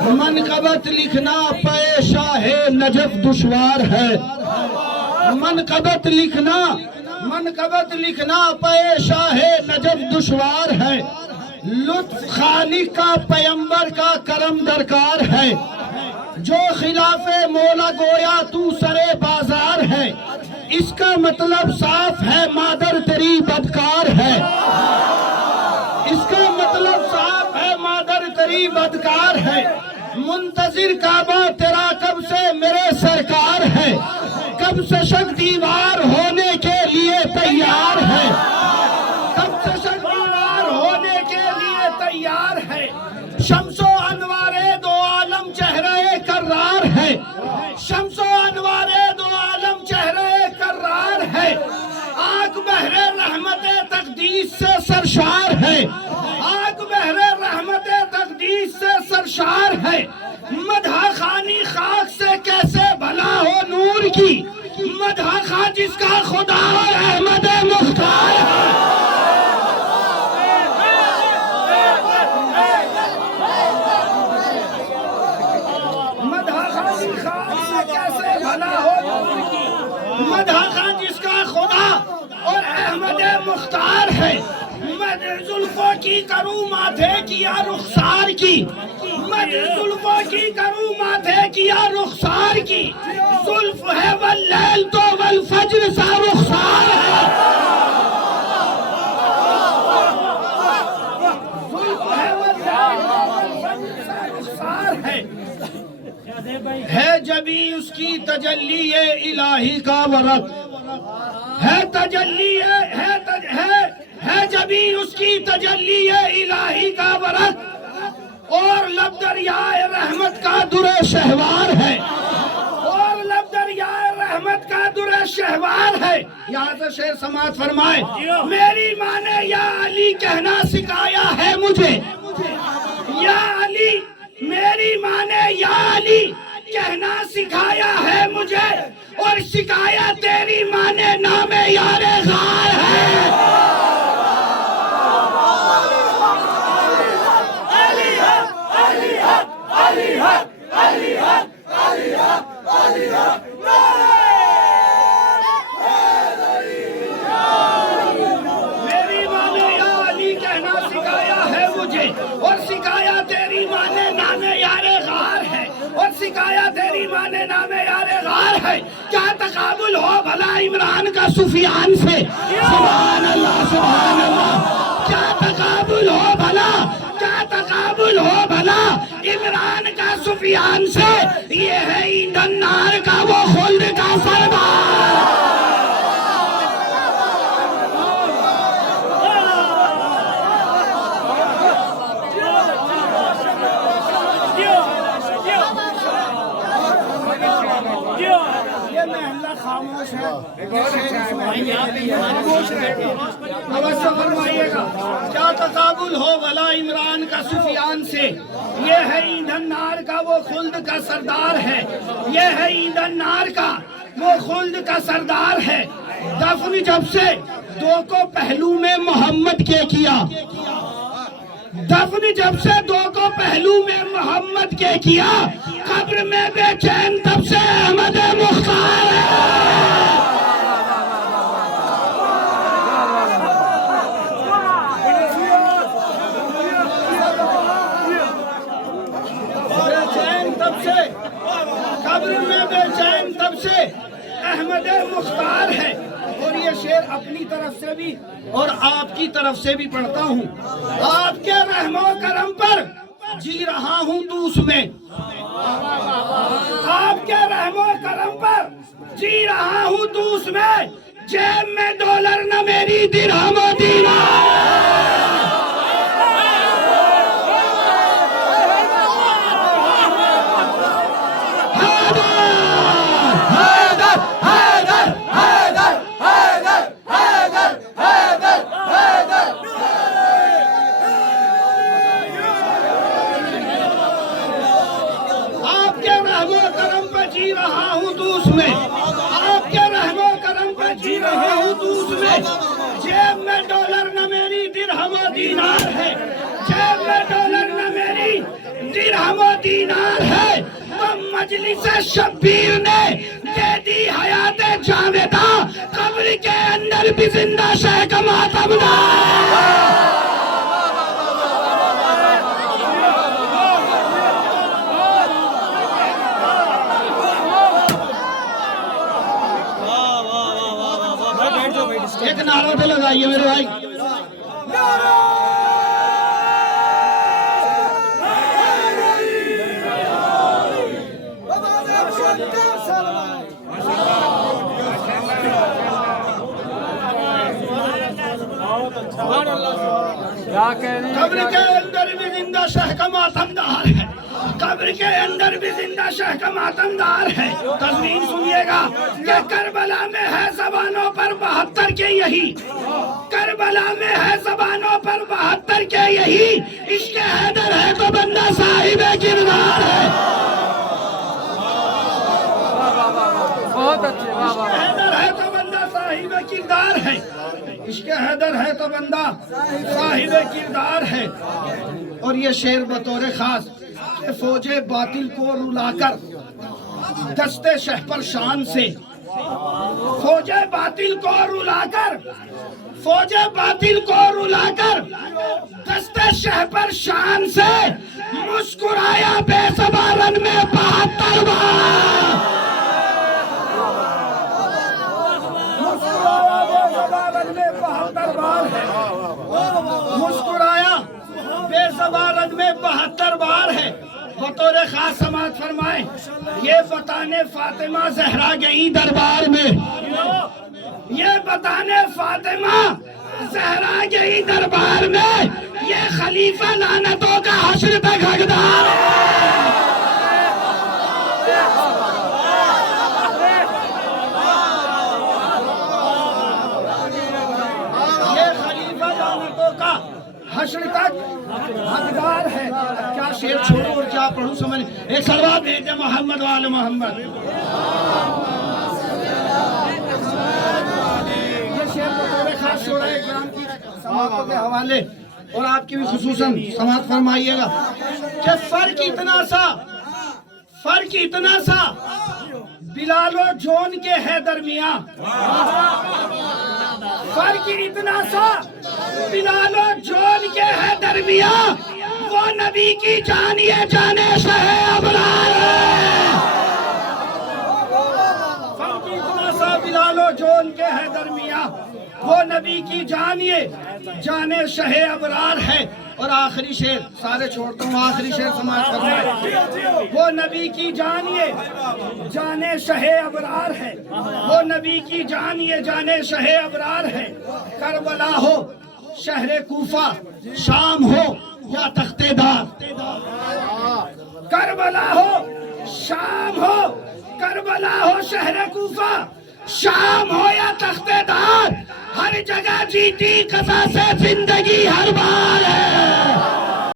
منقبت لکھنا پیشہ ہے نجف دشوار ہے۔ منقبت لکھنا پیشہ ہے نجف دشوار ہے۔ لطف خالق کا پیمبر کا کرم درکار ہے۔ جو خلاف مولا گویا تو سرے بازار ہے۔ اس کا مطلب صاف ہے مادر تیری بدکار ہے۔ اس کا مطلب صاف ہے مادر تیری بدکار ہے۔ منتظر کعبہ تیرا کب سے میرے سرکار ہے۔ کب سے شک دیوار ہونے کے لیے تیار ہے۔ کب سے شک دیوار ہونے کے لیے تیار ہے۔ شمس و انوار دو عالم چہرہ کرار ہے۔ شمس و انوار دو عالم چہرہ کرار ہے۔ آگ بحر رحمت تقدیس سے سرشار ہے۔ آگ بحر رحمت تقدیس سے سرشار ہے۔ مدح خانی خاک سے کیسے بھلا ہو نور کی۔ مدح خان جس کا خدا اور احمد مختار ہے۔ مدح خانی خاک سے کیسے بھلا ہو نور کی۔ مدح خان جس کا خدا اور احمد مختار ہے۔ مدح زلفوں کی کروں ماتھے کیا رخسار کی۔ مدح زلفوں کی کروں ماتھے کیا رخسار کی۔ زلف ہے واللیل تو والفجر سا رخسار ہے۔ زلف ہے واللیل تو والفجر سا رخسار ہے۔ ہے جبھی اس کی تجلی الہی کا ورق۔ ہے تجلی ہے جبھی اس کی تجلی الہی کا ورق۔ اور لب دریائے رحمت کا در شہوار ہے۔ اور لب دریائے رحمت کا در شہوار ہے۔ یہاں سے شعر سماعت فرمائے۔ میری ماں نے یا علی کہنا سکھایا ہے مجھے۔ یا علی میری ماں نے یا علی کہنا سکھایا ہے مجھے۔ اور سکھایا تیری ماں نے نام یار غار ہے۔ میری ماں نے یا علی کہنا سکھایا ہے مجھے۔ اور سکھایا تیری ماں نے نام یار غار ہے۔ اور سکھایا تیری ماں نے نام یار غار ہے۔ کیا تقابل ہو بھلا عمران کا سفیان سے۔ سبحان اللہ سبحان اللہ۔ کیا تقابل ہو بھلا، کیا تقابل ہو بھلا عمران کا سفیان سے۔ یہ ہے ایندھن نار کا وہ خلد کا سردار۔ یہ محلہ خاموش ہے۔ توجہ فرمائیے گا۔ کیا تقابل ہو بھلا عمران کا سفیان سے۔ یہ ہے ایندھن نار کا وہ خلد کا سردار ہے۔ یہ ہے ایندھن نار کا وہ خلد کا سردار ہے۔ دفن جب سے دو کو پہلو میں محمد کے کیا۔ دفن جب سے دو کو پہلو میں محمد کے کیا۔ قبر میں بے چین تب سے احمد مختار ہے۔ بے چین تب سے، قبر میں بے چین تب سے احمد مختار ہے۔ اور یہ شعر اپنی طرف سے بھی اور آپ کی طرف سے بھی پڑھتا ہوں۔ آپ کے رحم و کرم پر جی رہا ہوں دوس میں۔ آپ کے رحم و کرم پر جی رہا ہوں دوس میں۔ جیب میں ڈالر نہ میری درہم و دینار۔ جی رہا ہوں دوس میں۔ آپ کے رحم و کرم پر جی رہا ہوں دوس میں۔ جیب میں ڈالر نہ میری درہم و دینار ہے۔ جیب میں ڈالر نہ میری درہم و دینار ہے تو مجلس شبیر نے دے دی حیات جاویدہ قبر کے اندر بھی زندہ شہ کا ماتم دار ایک نعرہ تو لگائیے میرے بھائی قبر کے اندر بھی زندہ شہ کا ماتم دار ہے قبر کے اندر بھی زندہ شہ کا ماتم دار ہے تضمین سنیے گا کہ کربلا میں ہے زبانوں پر 72 کے یہی کربلا میں ہے زبانوں پر 72 کے یہی عشق حیدر ہے تو بندہ صاحب کردار ہے بہت اچھے عشق حیدر ہے تو بندہ صاحب کردار ہے عشق حیدر ہے تو بندہ صاحب کردار ہے اور یہ شعر بطور خاص کہ فوج باطل کو رلا کر دست شہپر شان سے فوج باطل کو رلا کر فوج باطل کو رلا کر دست شہپر شان سے مسکرایا بے زبان میں 72 بار مسکرایا بے زبان میں 72 بار ہے بطور خاص سماعت فرمائیں یہ بتانے فاطمہ زہرا گئی دربار میں یہ بتانے فاطمہ زہرا گئی دربار میں یہ خلیفہ لعنتوں کا حشر تک حقدار حشر تک حقدار ہے کیا شعر چھوڑوں اور کیا پڑھوں سمجھ ایک صلوات بھیجیں محمد وآل محمد یہ شعر بطور خاص شعراء اکرام کی سماعتوں کے حوالے اور آپ کی بھی خصوصاً سماعت فرمائیے گا کہ فرق اتنا سا بلال و جون کے ہے درمیان فرق اتنا سا بلال و جون کے ہے درمیان وہ نبی کی جانیے جانے شہ ابرار فرق اتنا سا بلال و جون کے ہے درمیان وہ نبی کی جانیے جانے شہ ابرار ہے اور آخری شعر سارے چھوڑتا ہوں آخری شعر سماعت فرمائے وہ نبی کی جانیے جانے شہ ابرار ہے وہ نبی کی جانیے جانے شہ ابرار ہے کربلا ہو شہر کوفہ شام ہو یا تخت دار کربلا ہو شام ہو کربلا ہو شہر کوفہ شام ہو یا تخت دار ہر جگہ جیتی قضا سے زندگی ہر بار ہے